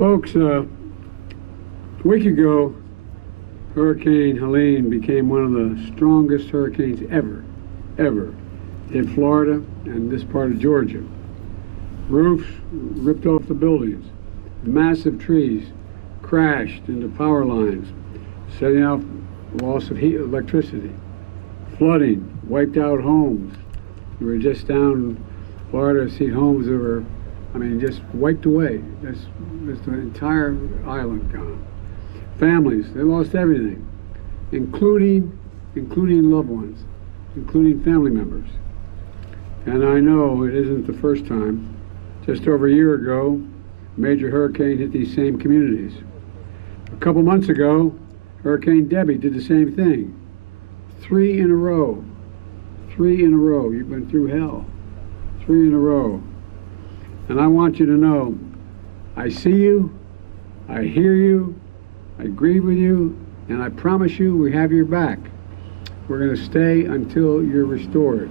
Folks, a week ago, Hurricane Helene became one of the strongest hurricanes ever in Florida and this part of Georgia. Roofs ripped off the buildings. Massive trees crashed into power lines, setting off loss of heat, electricity. Flooding wiped out homes. We were just down in Florida to see homes that were, just wiped away. Just the entire island gone. Families, they lost everything, including loved ones, including family members. And I know it isn't the first time. Just over a year ago, a major hurricane hit these same communities. A couple months ago, Hurricane Debbie did the same thing. 3 in a row. 3 in a row. You've been through hell. 3 in a row. And I want you to know, I see you, I hear you, I agree with you, and I promise you we have your back. We're going to stay until you're restored.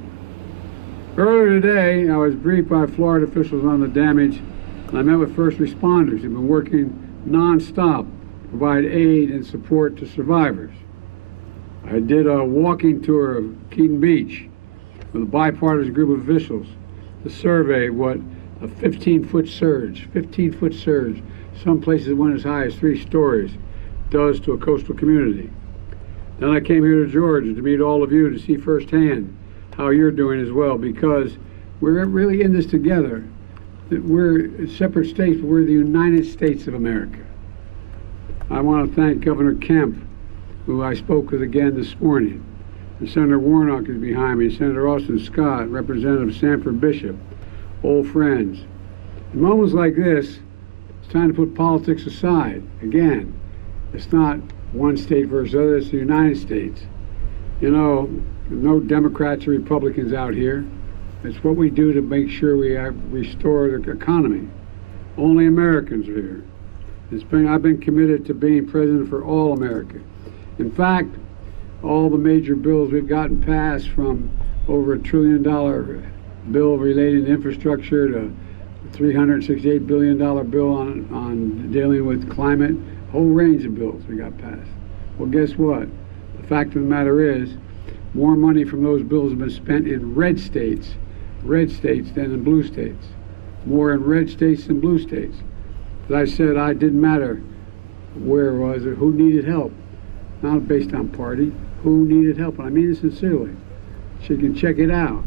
Earlier today, I was briefed by Florida officials on the damage, and I met with first responders who've been working non-stop to provide aid and support to survivors. I did a walking tour of Keaton Beach with a bipartisan group of officials to survey what a 15-foot surge, some places went as high as 3 stories, does to a coastal community. Then I came here to Georgia to meet all of you to see firsthand how you're doing as well, because we're really in this together. We're separate states, but we're the United States of America. I want to thank Governor Kemp, who I spoke with again this morning. And Senator Warnock is behind me, Senator Austin Scott, Representative Sanford Bishop, old friends. In moments like this, it's time to put politics aside. Again, it's not one state versus other, it's the United States. You know, no Democrats or Republicans out here. It's what we do to make sure we restore the economy. Only Americans are here. I've been committed to being president for all America. In fact, all the major bills we've gotten passed, from over $1 trillion bill relating to infrastructure to a $368 billion bill on dealing with climate, a whole range of bills we got passed. Well, guess what? The fact of the matter is, more money from those bills have been spent in red states than in blue states. More in red states than blue states. As I said, I didn't matter where it was or who needed help. Not based on party, who needed help. And I mean it sincerely. So you can check it out.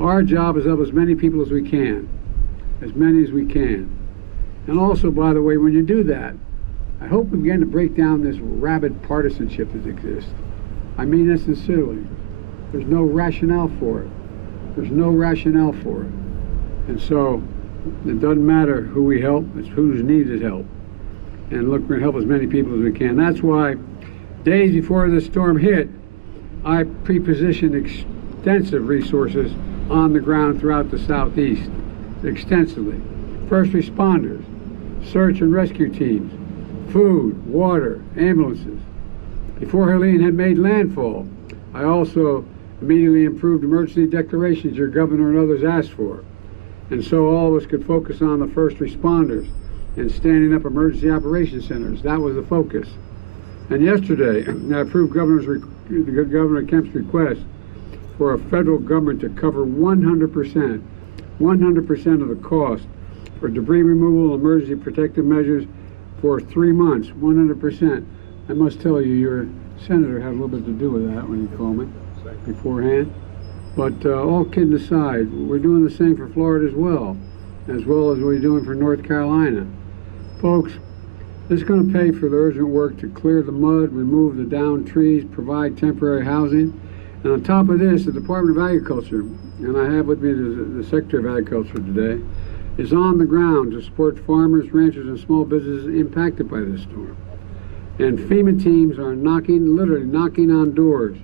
Our job is to help as many people as we can. As many as we can. And also, by the way, when you do that, I hope we begin to break down this rabid partisanship that exists. I mean that sincerely. There's no rationale for it. There's no rationale for it. And so, it doesn't matter who we help, it's who's needed help. And look, we're going to help as many people as we can. That's why, days before the storm hit, I pre-positioned extensive resources on the ground throughout the Southeast, extensively. First responders, search and rescue teams, food, water, ambulances. Before Helene had made landfall, I also immediately improved emergency declarations your governor and others asked for. And so all of us could focus on the first responders and standing up emergency operations centers. That was the focus. And yesterday, I approved Governor Kemp's request for a federal government to cover 100% of the cost for debris removal and emergency protective measures for 3 months, 100%. I must tell you, your senator had a little bit to do with that when he called me beforehand. But all kidding aside, we're doing the same for Florida as well as we're doing for North Carolina. Folks, this is going to pay for the urgent work to clear the mud, remove the downed trees, provide temporary housing. And on top of this, the Department of Agriculture, and I have with me the Secretary of Agriculture today, is on the ground to support farmers, ranchers, and small businesses impacted by this storm. And FEMA teams are literally knocking on doors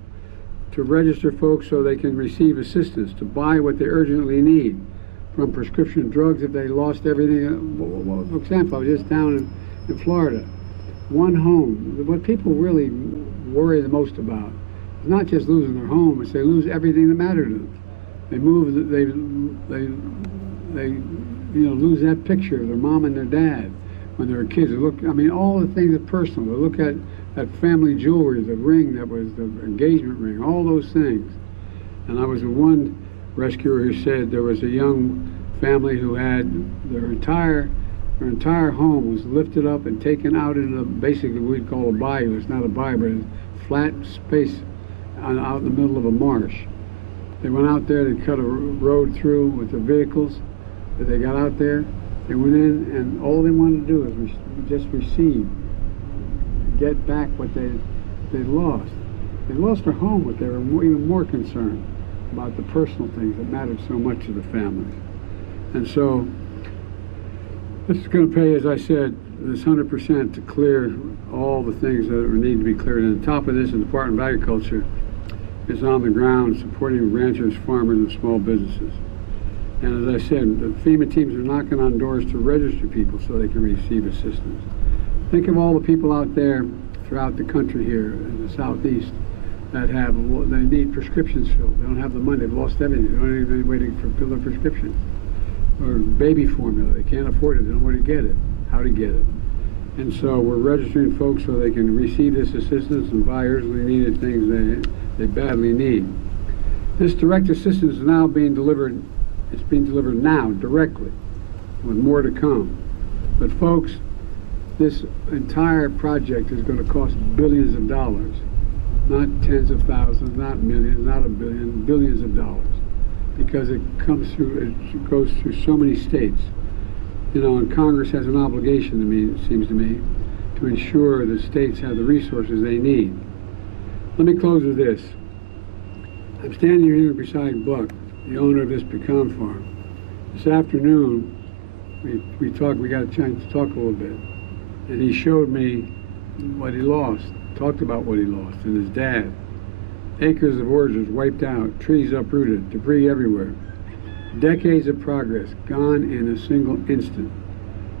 to register folks so they can receive assistance, to buy what they urgently need, from prescription drugs if they lost everything. Well, for example, I was just down in Florida. One home, what people really worry the most about is not just losing their home, it's they lose everything that mattered to them. They move, they lose that picture of their mom and their dad. when they were kids. They look, I mean, all the things that personal. They look at that family jewelry, the ring that was the engagement ring, all those things. And I was with one rescuer who said there was a young family who had their entire home was lifted up and taken out into basically what we'd call a bayou. It's not a bayou, but a flat space out in the middle of a marsh. They went out there, they cut a road through with the vehicles that they got out there. They went in, and all they wanted to do was just receive, get back what they lost. They lost their home, but they were even more concerned about the personal things that mattered so much to the families. And so this is going to pay, as I said, this 100% to clear all the things that need to be cleared. And on top of this, the Department of Agriculture is on the ground supporting ranchers, farmers, and small businesses. And as I said, the FEMA teams are knocking on doors to register people so they can receive assistance. Think of all the people out there throughout the country here in the Southeast that they need prescriptions filled. They don't have the money. They've lost everything. They don't have any way to fill their prescriptions. Or baby formula. They can't afford it. They don't know where to get it, how to get it. And so we're registering folks so they can receive this assistance and buy urgently needed things they badly need. This direct assistance is now being delivered. It's being delivered now directly, with more to come. But folks, this entire project is going to cost billions of dollars, not tens of thousands, not millions, not a billion, billions of dollars, because it goes through so many states. You know, and Congress has an obligation to me, it seems to me, to ensure the states have the resources they need. Let me close with this. I'm standing here beside Buck, the owner of this pecan farm. This afternoon, we got a chance to talk a little bit, and he showed me what he lost, talked about what he lost, and his dad. Acres of orchards wiped out, trees uprooted, debris everywhere. Decades of progress gone in a single instant.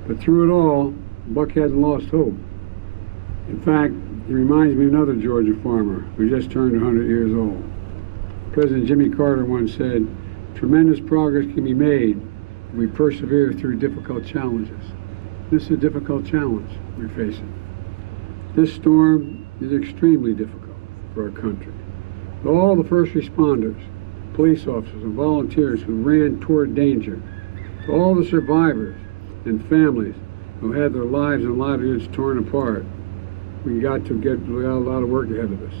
But through it all, Buck hadn't lost hope. In fact, he reminds me of another Georgia farmer who just turned 100 years old. President Jimmy Carter once said, "Tremendous progress can be made if we persevere through difficult challenges." This is a difficult challenge we're facing. This storm is extremely difficult for our country. All the first responders, police officers, and volunteers who ran toward danger, to all the survivors and families who had their lives and livelihoods torn apart, we got a lot of work ahead of us.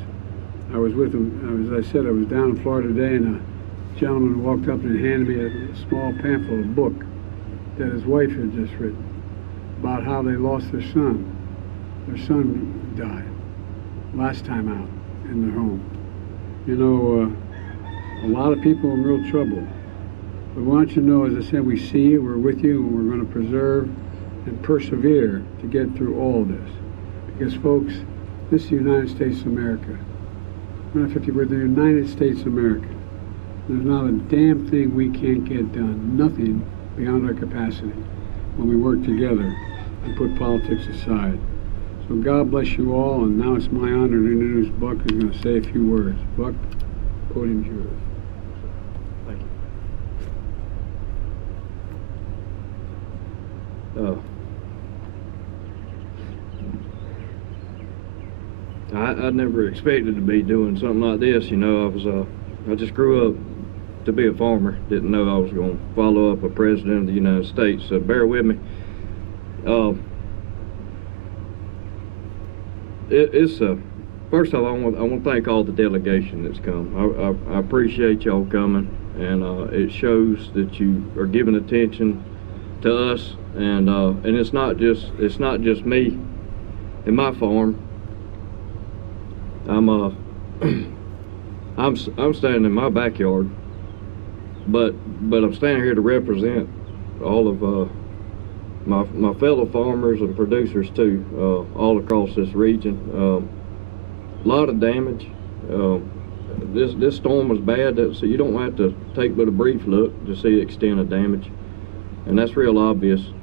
I was with them, as I said, I was down in Florida today, and a gentleman walked up and handed me a small pamphlet, a book that his wife had just written about how they lost their son. Their son died last time out in their home. You know, a lot of people are in real trouble. But we want you to know, as I said, we see you, we're with you, and we're going to preserve and persevere to get through all of this. Because, folks, this is the United States of America. We're not 50, we're the United States of America. There's not a damn thing we can't get done, nothing beyond our capacity when we work together and put politics aside. So God bless you all, and now it's my honor to introduce Buck, who's going to say a few words. Buck, podium's yours. Thank you. I never expected to be doing something like this. You know, I just grew up to be a farmer. Didn't know I was going to follow up a president of the United States. So bear with me. First of all, I want to thank all the delegation that's come. I appreciate y'all coming, and it shows that you are giving attention to us, and it's not just me and my farm. I'm standing in my backyard, but I'm standing here to represent all of my fellow farmers and producers too, all across this region. A lot of damage. This storm was bad, so you don't have to take but a brief look to see the extent of damage, and that's real obvious.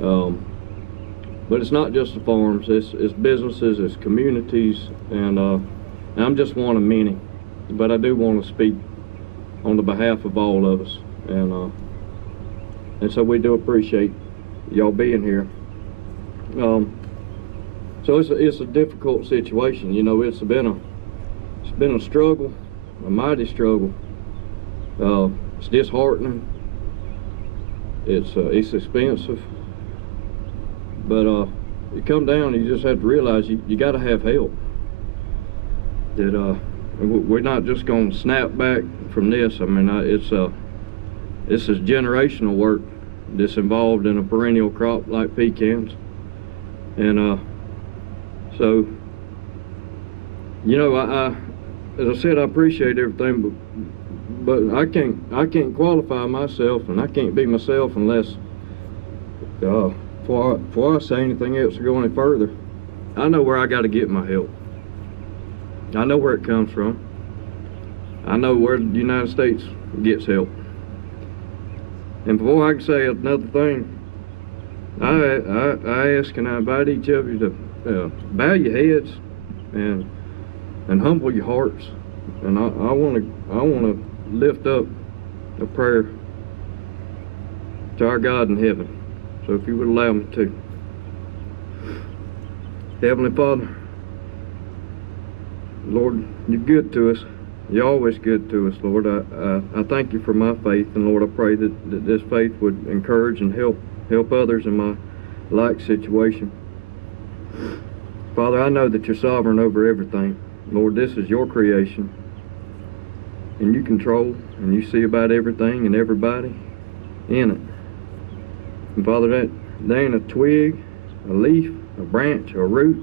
But it's not just the farms, it's businesses, it's communities, and I'm just one of many. But I do want to speak on the behalf of all of us, and so we do appreciate y'all being here. So it's a difficult situation. You know, it's been a struggle, a mighty struggle. It's disheartening. It's expensive, but you come down and you just have to realize you got to have help. That we're not just going to snap back from this. I mean, this is generational work that's involved in a perennial crop like pecans, and so, you know, as I said, I appreciate everything, but I can't qualify myself, and I can't be myself unless before I say anything else or go any further, I know where I got to get my help. I know where it comes from. I know where the United States gets help. And before I can say another thing, I ask and I invite each of you to bow your heads and humble your hearts. And I want to lift up a prayer to our God in heaven. So if you would allow me to. Heavenly Father, Lord, you're good to us. You're always good to us, Lord. I thank you for my faith, and Lord, I pray that this faith would encourage and help others in my like situation. Father, I know that you're sovereign over everything. Lord, this is your creation, and you control and you see about everything and everybody in it. And Father, that ain't a twig, a leaf, a branch, or a root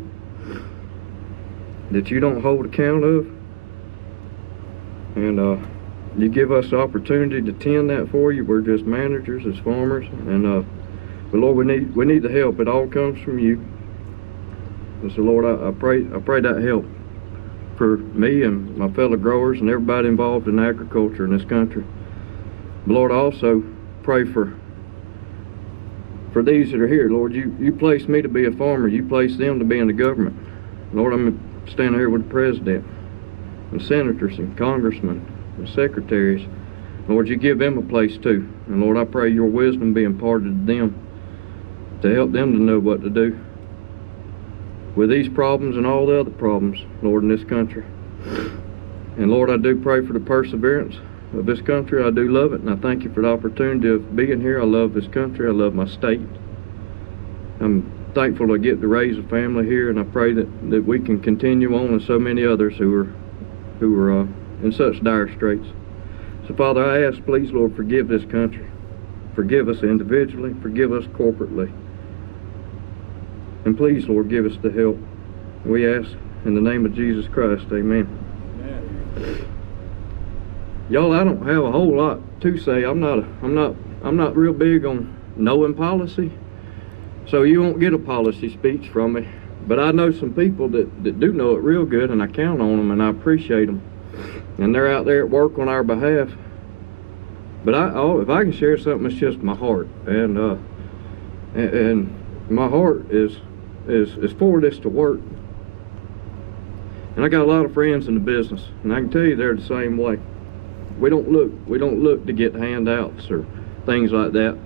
that you don't hold account of. And you give us the opportunity to tend that for you. We're just managers as farmers, and but Lord, we need the help. It all comes from you. And so Lord, I pray that help for me and my fellow growers and everybody involved in agriculture in this country. But Lord, I also pray for these that are here. Lord, you placed me to be a farmer. You placed them to be in the government. Lord, I'm standing here with the president and senators and congressmen and secretaries. Lord, you give them a place too. And Lord, I pray your wisdom be imparted to them to help them to know what to do with these problems and all the other problems, Lord, in this country. And Lord, I do pray for the perseverance of this country. I do love it, and I thank you for the opportunity of being here. I love this country. I love my state. I'm thankful to get to raise a family here, and I pray that we can continue on with so many others who are in such dire straits. So Father, I ask, please, Lord, forgive this country. Forgive us individually. Forgive us corporately. And please, Lord, give us the help. We ask in the name of Jesus Christ, amen. Amen. Y'all, I don't have a whole lot to say. I'm not real big on knowing policy, so you won't get a policy speech from me. But I know some people that do know it real good, and I count on them, and I appreciate them. And they're out there at work on our behalf. But if I can share something, it's just my heart, and my heart is for this to work. And I got a lot of friends in the business, and I can tell you they're the same way. We don't look to get handouts or things like that,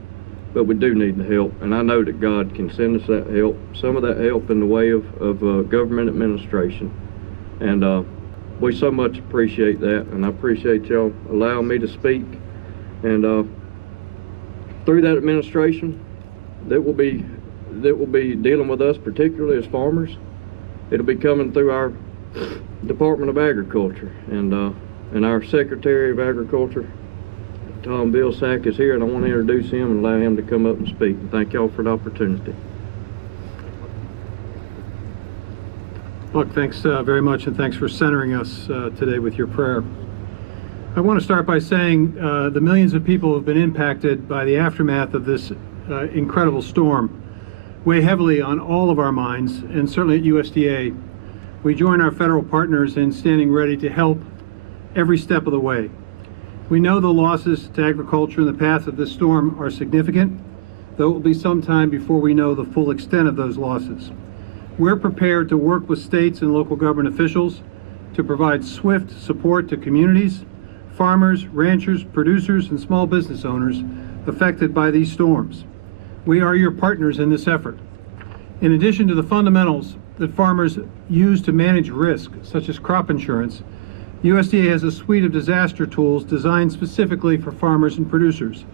but we do need the help. And I know that God can send us that help, some of that help in the way of government administration. And we so much appreciate that, and I appreciate y'all allowing me to speak. And through that administration that will be dealing with us, particularly as farmers, it'll be coming through our Department of Agriculture, and our Secretary of Agriculture, Tom Vilsack, is here, and I want to introduce him and allow him to come up and speak. And thank y'all for the opportunity. Look, thanks very much, and thanks for centering us today with your prayer. I want to start by saying the millions of people who have been impacted by the aftermath of this incredible storm weigh heavily on all of our minds, and certainly at USDA. We join our federal partners in standing ready to help every step of the way. We know the losses to agriculture in the path of this storm are significant, though it will be some time before we know the full extent of those losses. We're prepared to work with states and local government officials to provide swift support to communities, farmers, ranchers, producers, and small business owners affected by these storms. We are your partners in this effort. In addition to the fundamentals that farmers use to manage risk, such as crop insurance, USDA has a suite of disaster tools designed specifically for farmers and producers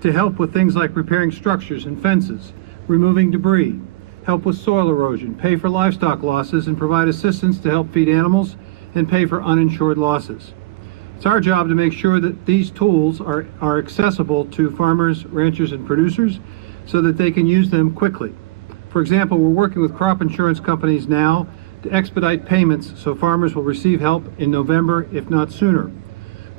to help with things like repairing structures and fences, removing debris, help with soil erosion, pay for livestock losses, and provide assistance to help feed animals and pay for uninsured losses. It's our job to make sure that these tools are accessible to farmers, ranchers, and producers so that they can use them quickly. For example, we're working with crop insurance companies now to expedite payments so farmers will receive help in November, if not sooner.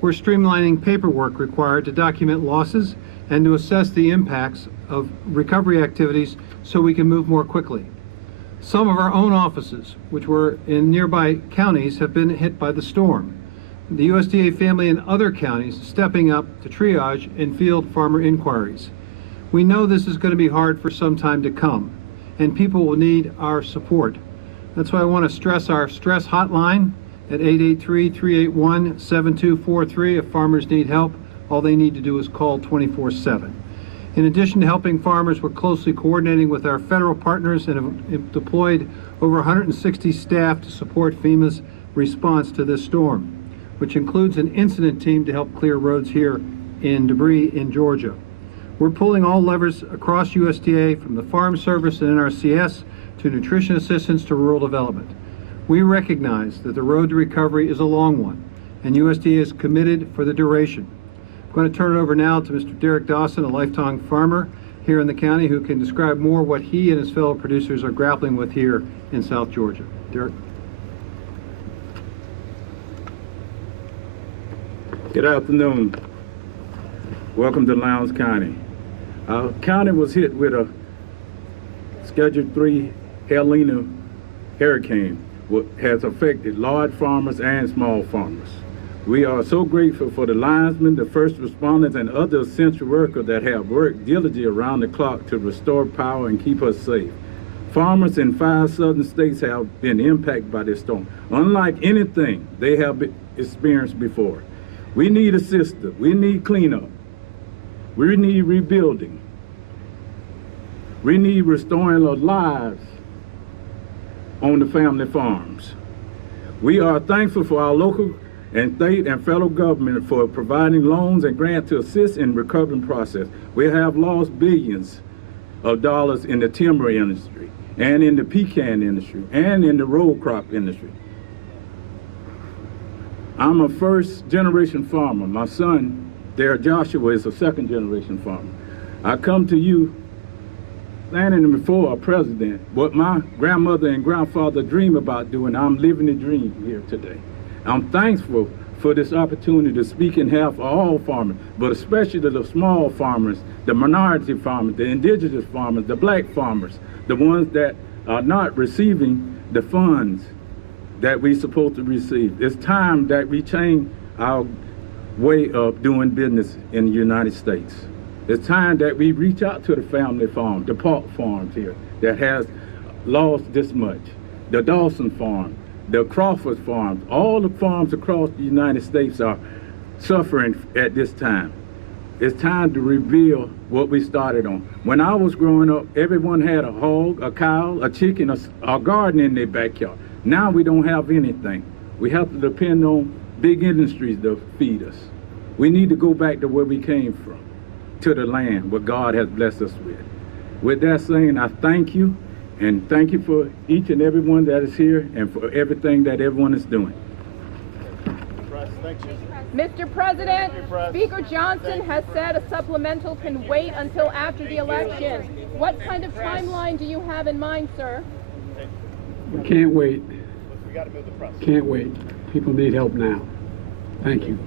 We're streamlining paperwork required to document losses and to assess the impacts of recovery activities so we can move more quickly. Some of our own offices, which were in nearby counties, have been hit by the storm. The USDA family in other counties stepping up to triage and field farmer inquiries. We know this is going to be hard for some time to come, and people will need our support. That's why I want to stress our stress hotline at 883-381-7243. If farmers need help, all they need to do is call 24/7. In addition to helping farmers, we're closely coordinating with our federal partners and have deployed over 160 staff to support FEMA's response to this storm, which includes an incident team to help clear roads here in debris in Georgia. We're pulling all levers across USDA, from the Farm Service and NRCS to nutrition assistance to rural development. We recognize that the road to recovery is a long one, and USDA is committed for the duration. I'm going to turn it over now to Mr. Derek Dawson, a lifetime farmer here in the county, who can describe more what he and his fellow producers are grappling with here in South Georgia. Derek. Good afternoon. Welcome to Lowndes County. Our county was hit with a Schedule 3 Helene hurricane, which has affected large farmers and small farmers. We are so grateful for the linesmen, the first responders, and other essential workers that have worked diligently around the clock to restore power and keep us safe. Farmers in 5 southern states have been impacted by this storm, unlike anything they have experienced before. We need assistance. We need cleanup. We need rebuilding. We need restoring the lives on the family farms. We are thankful for our local and state and federal government for providing loans and grants to assist in the recovery process. We have lost billions of dollars in the timber industry and in the pecan industry and in the row crop industry. I'm a first-generation farmer. My son, there, Joshua, is a second-generation farmer. I come to you standing before a president, what my grandmother and grandfather dream about doing. I'm living the dream here today. I'm thankful for this opportunity to speak in behalf of all farmers, but especially the small farmers, the minority farmers, the indigenous farmers, the black farmers, the ones that are not receiving the funds that we're supposed to receive. It's time that we change our way of doing business in the United States. It's time that we reach out to the family farm, the Park farms here that has lost this much, the Dawson farm, the Crawford farms. All the farms across the United States are suffering at this time. It's time to rebuild what we started on. When I was growing up, everyone had a hog, a cow, a chicken, a garden in their backyard. Now we don't have anything. We have to depend on big industries to feed us. We need to go back to where we came from, to the land, what God has blessed us with. With that saying, I thank you, and thank you for each and every one that is here and for everything that everyone is doing. Mr. President, Speaker Johnson has said a supplemental can wait until after the election. What kind of timeline do you have in mind, sir? We can't wait. Can't wait. People need help now. Thank you.